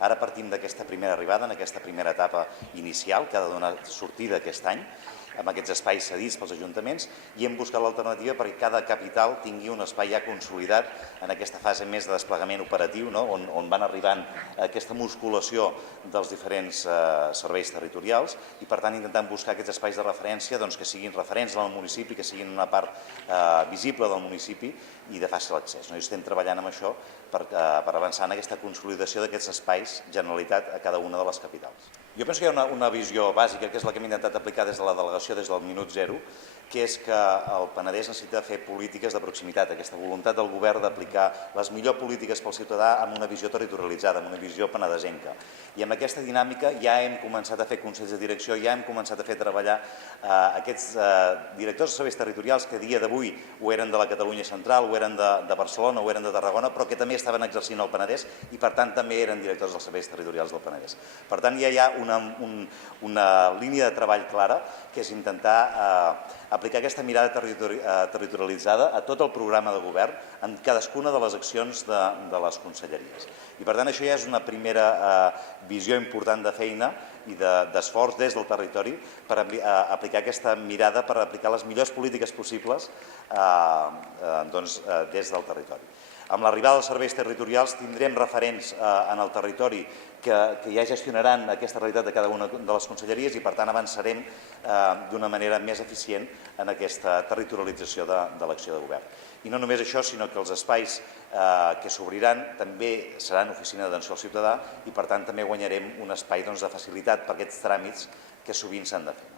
Ara partim d'aquesta primera arribada, en aquesta primera etapa inicial, que ha de donar sortida aquest any, amb aquests espais cedits pels ajuntaments, i hem buscat l'alternativa perquè cada capital tingui un espai ja consolidat en aquesta fase més de desplegament operatiu, on van arribant aquesta musculació dels diferents serveis territorials, i per tant intentant buscar aquests espais de referència que siguin referents al municipi, que siguin una part visible del municipi i de fàcil accés. I estem treballant amb això per avançar en aquesta consolidació d'aquests espais Generalitat a cada una de les capitals. Jo penso que hi ha una visió bàsica, que és la que hem intentat aplicar des de la delegació des del minut zero, que és que el Penedès necessita fer polítiques de proximitat, aquesta voluntat del govern d'aplicar les millors polítiques pel ciutadà amb una visió territorialitzada, amb una visió penedesenca. I amb aquesta dinàmica ja hem començat a fer consells de direcció, ja hem començat a fer treballar aquests directors de serveis territorials que a dia d'avui ho eren de la Catalunya central, ho eren de Barcelona, ho eren de Tarragona, però que també estaven exercint al Penedès i per tant també eren directors dels serveis territorials del Penedès. Per tant ja hi ha una línia de treball clara, que és intentar aplicar aquesta mirada territorialitzada a tot el programa de govern en cadascuna de les accions de les conselleries. I per tant això ja és una primera visió important de feina i d'esforç des del territori per aplicar aquesta mirada, per aplicar les millors polítiques possibles des del territori. Amb l'arribada dels serveis territorials tindrem referents en el territori que ja gestionaran aquesta realitat de cada una de les conselleries i per tant avançarem d'una manera més eficient en aquesta territorialització de l'acció de govern. I no només això, sinó que els espais que s'obriran també seran oficina d'atenció al ciutadà i per tant també guanyarem un espai de facilitat per aquests tràmits que sovint s'han de fer.